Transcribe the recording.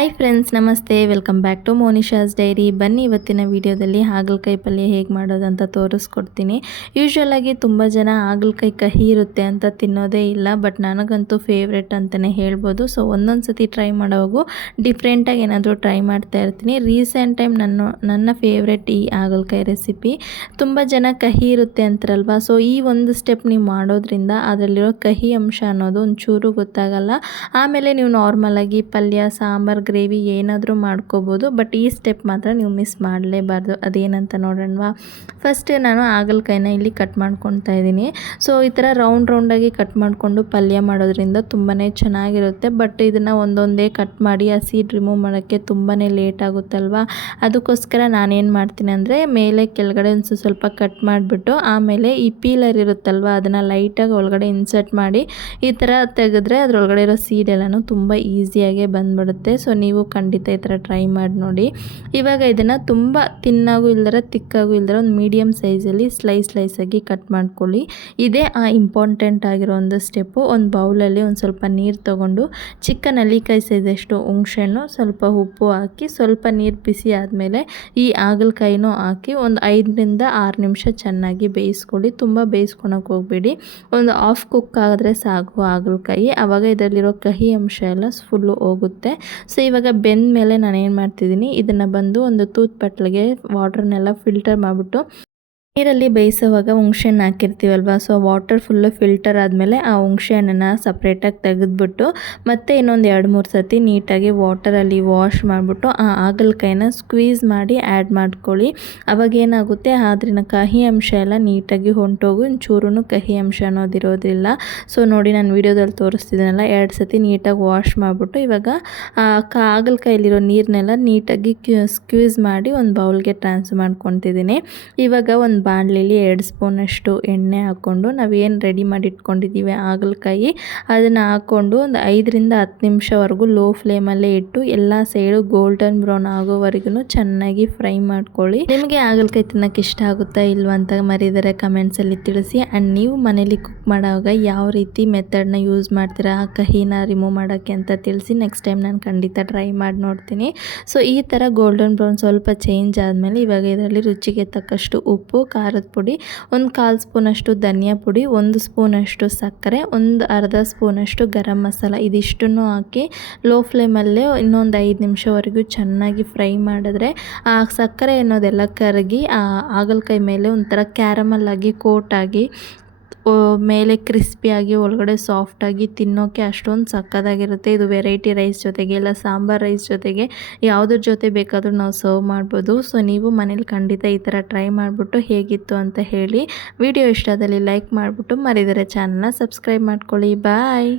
Hi friends, ನಮಸ್ತೆ. Welcome back to Monisha's diary. ಬನ್ನಿ ಇವತ್ತಿನ ವಿಡಿಯೋದಲ್ಲಿ ಹಾಗಲಕಾಯಿ ಪಲ್ಯ ಹೇಗೆ ಮಾಡೋದಂತ ತೋರಿಸ್ಕೊಡ್ತೀನಿ. ಯೂಶ್ವಲಾಗಿ ತುಂಬ ಜನ ಹಾಗಲಕಾಯಿ ಕಹಿ ಇರುತ್ತೆ ಅಂತ ತಿನ್ನೋದೇ ಇಲ್ಲ, ಬಟ್ ನನಗಂತೂ ಫೇವ್ರೆಟ್ ಅಂತಲೇ ಹೇಳ್ಬೋದು. ಸೊ ಒಂದೊಂದು ಸತಿ ಟ್ರೈ ಮಾಡೋವಾಗೂ ಡಿಫ್ರೆಂಟಾಗಿ ಏನಾದರೂ ಟ್ರೈ ಮಾಡ್ತಾ ಇರ್ತೀನಿ. ರೀಸೆಂಟ್ ಟೈಮ್ ನನ್ನ ಫೇವ್ರೆಟ್ ಈ ಹಾಗಲಕಾಯಿ ರೆಸಿಪಿ. ತುಂಬ ಜನ ಕಹಿ ಇರುತ್ತೆ ಅಂತಾರಲ್ವ, ಸೊ ಈ ಒಂದು ಸ್ಟೆಪ್ ನೀವು ಮಾಡೋದ್ರಿಂದ ಅದರಲ್ಲಿರೋ ಕಹಿ ಅಂಶ ಅನ್ನೋದು ಒಂಚೂರು ಗೊತ್ತಾಗಲ್ಲ. ಆಮೇಲೆ ನೀವು ನಾರ್ಮಲಾಗಿ ಪಲ್ಯ, ಸಾಂಬಾರು, ಗ್ರೇವಿ ಏನಾದರೂ ಮಾಡ್ಕೋಬೋದು. ಬಟ್ ಈ ಸ್ಟೆಪ್ ಮಾತ್ರ ನೀವು ಮಿಸ್ ಮಾಡಲೇಬಾರ್ದು. ಅದೇನಂತ ನೋಡೋಣವಾ. ಫಸ್ಟ್ ನಾನು ಹಾಗಲಕಾಯಿನ ಇಲ್ಲಿ ಕಟ್ ಮಾಡ್ಕೊತಾ ಇದ್ದೀನಿ. ಸೊ ಈ ಥರ ರೌಂಡಾಗಿ ಕಟ್ ಮಾಡಿಕೊಂಡು ಪಲ್ಯ ಮಾಡೋದ್ರಿಂದ ತುಂಬಾ ಚೆನ್ನಾಗಿರುತ್ತೆ. ಬಟ್ ಇದನ್ನು ಒಂದೊಂದೇ ಕಟ್ ಮಾಡಿ ಆ ಸೀಡ್ ರಿಮೂವ್ ಮಾಡೋಕ್ಕೆ ತುಂಬಾ ಲೇಟ್ ಆಗುತ್ತಲ್ವ. ಅದಕ್ಕೋಸ್ಕರ ನಾನೇನು ಮಾಡ್ತೀನಿ ಅಂದರೆ ಮೇಲೆ ಕೆಳಗಡೆ ಒಂದು ಸ್ವಲ್ಪ ಕಟ್ ಮಾಡಿಬಿಟ್ಟು ಆಮೇಲೆ ಈ ಪೀಲರ್ ಇರುತ್ತಲ್ವ ಅದನ್ನು ಲೈಟಾಗಿ ಒಳಗಡೆ ಇನ್ಸರ್ಟ್ ಮಾಡಿ ಈ ಥರ ತೆಗೆದ್ರೆ ಅದರೊಳಗಡೆ ಇರೋ ಸೀಡ್ ಎಲ್ಲನೂ ತುಂಬ ಈಸಿಯಾಗೆ ಬಂದುಬಿಡುತ್ತೆ. ಸೊ ನೀವು ಖಂಡಿತ ಈ ಥರ ಟ್ರೈ ಮಾಡಿ ನೋಡಿ. ಇವಾಗ ಇದನ್ನು ತುಂಬ ತಿನ್ನಾಗೂ ಇಲ್ದರ ತಿಕ್ಕಾಗೂ ಇಲ್ದರ ಒಂದು ಮೀಡಿಯಮ್ ಸೈಜಲ್ಲಿ ಸ್ಲೈಸಾಗಿ ಕಟ್ ಮಾಡ್ಕೊಳ್ಳಿ. ಇದೇ ಇಂಪಾರ್ಟೆಂಟ್ ಆಗಿರೋ ಒಂದು ಸ್ಟೆಪ್ಪು. ಒಂದು ಬೌಲಲ್ಲಿ ಒಂದು ಸ್ವಲ್ಪ ನೀರು ತೊಗೊಂಡು ಚಿಕ್ಕ ನೆಲ್ಲಿಕಾಯಿ ಸೈಜಷ್ಟು ಹುಣಸೆಹಣ್ಣು, ಸ್ವಲ್ಪ ಉಪ್ಪು ಹಾಕಿ ಸ್ವಲ್ಪ ನೀರು ಬಿಸಿ ಆದಮೇಲೆ ಈ ಹಾಗಲಕಾಯಿನೂ ಹಾಕಿ ಒಂದು 5ರಿಂದ 6 ನಿಮಿಷ ಚೆನ್ನಾಗಿ ಬೇಯಿಸ್ಕೊಳ್ಳಿ. ತುಂಬ ಬೇಯಿಸ್ಕೊಳಕ್ಕೆ ಹೋಗಬೇಡಿ. ಒಂದು ಹಾಫ್ ಕುಕ್ ಆದರೆ ಸಾಕು ಹಾಗಲಕಾಯಿ. ಆವಾಗ ಇದರಲ್ಲಿರೋ ಕಹಿ ಅಂಶ ಎಲ್ಲ ಫುಲ್ಲು ಹೋಗುತ್ತೆ. ಸೊ ಇವಾಗ ಬೆಂದ ಮೇಲೆ ನಾನು ಏನು ಮಾಡ್ತಿದ್ದೀನಿ, ಇದನ್ನು ಬಂದು ಒಂದು ತೂತ್ ಪಟ್ಲಿಗೆ ವಾಟ್ರನ್ನೆಲ್ಲ ಫಿಲ್ಟರ್ ಮಾಡಿಬಿಟ್ಟು ನೀರಲ್ಲಿ ಬೇಯಿಸೋವಾಗ ಹುಣಸೆಹಣ್ಣು ಹಾಕಿರ್ತೀವಲ್ವ, ಸೊ ವಾಟರ್ ಫುಲ್ಲು ಫಿಲ್ಟರ್ ಆದಮೇಲೆ ಆ ಹುಣಸೆಹಣ್ಣನ್ನು ಸಪ್ರೇಟಾಗಿ ತೆಗೆದ್ಬಿಟ್ಟು ಮತ್ತೆ ಇನ್ನೊಂದು 2-3 ಸತಿ ನೀಟಾಗಿ ವಾಟರಲ್ಲಿ ವಾಶ್ ಮಾಡಿಬಿಟ್ಟು ಆ ಹಾಗಲಕಾಯಿನ ಸ್ಕ್ವೀಸ್ ಮಾಡಿ ಆ್ಯಡ್ ಮಾಡ್ಕೊಳ್ಳಿ. ಅವಾಗ ಏನಾಗುತ್ತೆ, ಅದರಿನ ಕಹಿ ಅಂಶ ಎಲ್ಲ ನೀಟಾಗಿ ಹೊಂಟೋಗಿ ಒಂಚೂರು ಕಹಿ ಅಂಶ ಅನ್ನೋದಿರೋದಿಲ್ಲ. ಸೊ ನೋಡಿ, ನಾನು ವೀಡಿಯೋದಲ್ಲಿ ತೋರಿಸ್ತಿದ್ದೀನಲ್ಲ, 2 ಸತಿ ನೀಟಾಗಿ ವಾಶ್ ಮಾಡಿಬಿಟ್ಟು ಇವಾಗ ಹಾಗಲಕಾಯಲ್ಲಿರೋ ನೀರನ್ನೆಲ್ಲ ನೀಟಾಗಿ ಸ್ಕ್ವೀಸ್ ಮಾಡಿ ಒಂದು ಬೌಲ್ಗೆ ಟ್ರಾನ್ಸ್ಫರ್ ಮಾಡ್ಕೊತಿದ್ದೀನಿ. ಇವಾಗ ಒಂದು ಬಾಣಲಿಲಿ 2 ಸ್ಪೂನಷ್ಟು ಎಣ್ಣೆ ಹಾಕ್ಕೊಂಡು ನಾವೇನು ರೆಡಿ ಮಾಡಿ ಇಟ್ಕೊಂಡಿದ್ದೀವಿ ಹಾಗಲಕಾಯಿ ಅದನ್ನು ಹಾಕ್ಕೊಂಡು ಒಂದು 5ರಿಂದ 10 ನಿಮಿಷವರೆಗೂ ಲೋ ಫ್ಲೇಮಲ್ಲೇ ಇಟ್ಟು ಎಲ್ಲ ಸೈಡು ಗೋಲ್ಡನ್ ಬ್ರೌನ್ ಆಗೋವರೆಗೂ ಚೆನ್ನಾಗಿ ಫ್ರೈ ಮಾಡ್ಕೊಳ್ಳಿ. ನಿಮಗೆ ಹಾಗಲಕಾಯಿ ತಿನ್ನೋಕ್ಕೆ ಇಷ್ಟ ಆಗುತ್ತಾ ಇಲ್ವಾ ಅಂತ ಮರಿದರೆ ಕಮೆಂಟ್ಸಲ್ಲಿ ತಿಳಿಸಿ. ಆ್ಯಂಡ್ ನೀವು ಮನೇಲಿ ಕುಕ್ ಮಾಡುವಾಗ ಯಾವ ರೀತಿ ಮೆಥಡ್ನ ಯೂಸ್ ಮಾಡ್ತೀರಾ ಆ ಕಹಿನ ರಿಮೂವ್ ಮಾಡೋಕ್ಕೆ ಅಂತ ತಿಳಿಸಿ. ನೆಕ್ಸ್ಟ್ ಟೈಮ್ ನಾನು ಖಂಡಿತ ಟ್ರೈ ಮಾಡಿ ನೋಡ್ತೀನಿ. ಸೊ ಈ ಥರ ಗೋಲ್ಡನ್ ಬ್ರೌನ್ ಸ್ವಲ್ಪ ಚೇಂಜ್ ಆದಮೇಲೆ ಇವಾಗ ಇದರಲ್ಲಿ ರುಚಿಗೆ ತಕ್ಕಷ್ಟು ಉಪ್ಪು, ಖಾರದ ಪುಡಿ, ಒಂದು 1/4 ಸ್ಪೂನಷ್ಟು ಧನಿಯಾ ಪುಡಿ, 1 ಸ್ಪೂನಷ್ಟು ಸಕ್ಕರೆ, ಒಂದು ಅರ್ಧ ಸ್ಪೂನಷ್ಟು ಗರಂ ಮಸಾಲ, ಇದಿಷ್ಟನ್ನು ಹಾಕಿ ಲೋ ಫ್ಲೇಮಲ್ಲೇ ಇನ್ನೊಂದು 5 ನಿಮಿಷವರೆಗೂ ಚೆನ್ನಾಗಿ ಫ್ರೈ ಮಾಡಿದ್ರೆ ಆ ಸಕ್ಕರೆ ಅನ್ನೋದೆಲ್ಲ ಕರಗಿ ಆ ಹಾಗಲಕಾಯಿ ಮೇಲೆ ಒಂಥರ ಕ್ಯಾರಮಲ್ ಆಗಿ ಕೋಟ್ ಆಗಿ ಮೇಲೆ ಕ್ರಿಸ್ಪಿಯಾಗಿ ಒಳಗಡೆ ಸಾಫ್ಟಾಗಿ ತಿನ್ನೋಕ್ಕೆ ಅಷ್ಟೊಂದು ಸಕ್ಕತ್ತಾಗಿರುತ್ತೆ. ಇದು ವೆರೈಟಿ ರೈಸ್ ಜೊತೆಗೆ ಇಲ್ಲ ಸಾಂಬಾರ್ ರೈಸ್ ಜೊತೆಗೆ ಯಾವುದ್ರ ಜೊತೆ ಬೇಕಾದರೂ ನಾವು ಸರ್ವ್ ಮಾಡ್ಬೋದು. ಸೊ ನೀವು ಮನೇಲಿ ಖಂಡಿತ ಈ ಥರ ಟ್ರೈ ಮಾಡಿಬಿಟ್ಟು ಹೇಗಿತ್ತು ಅಂತ ಹೇಳಿ. ವಿಡಿಯೋ ಇಷ್ಟ ಆದಲ್ಲಿ ಲೈಕ್ ಮಾಡಿಬಿಟ್ಟು ಮರಿದರೆ ಚಾನಲ್ನ ಸಬ್ಸ್ಕ್ರೈಬ್ ಮಾಡ್ಕೊಳ್ಳಿ. ಬಾಯ್.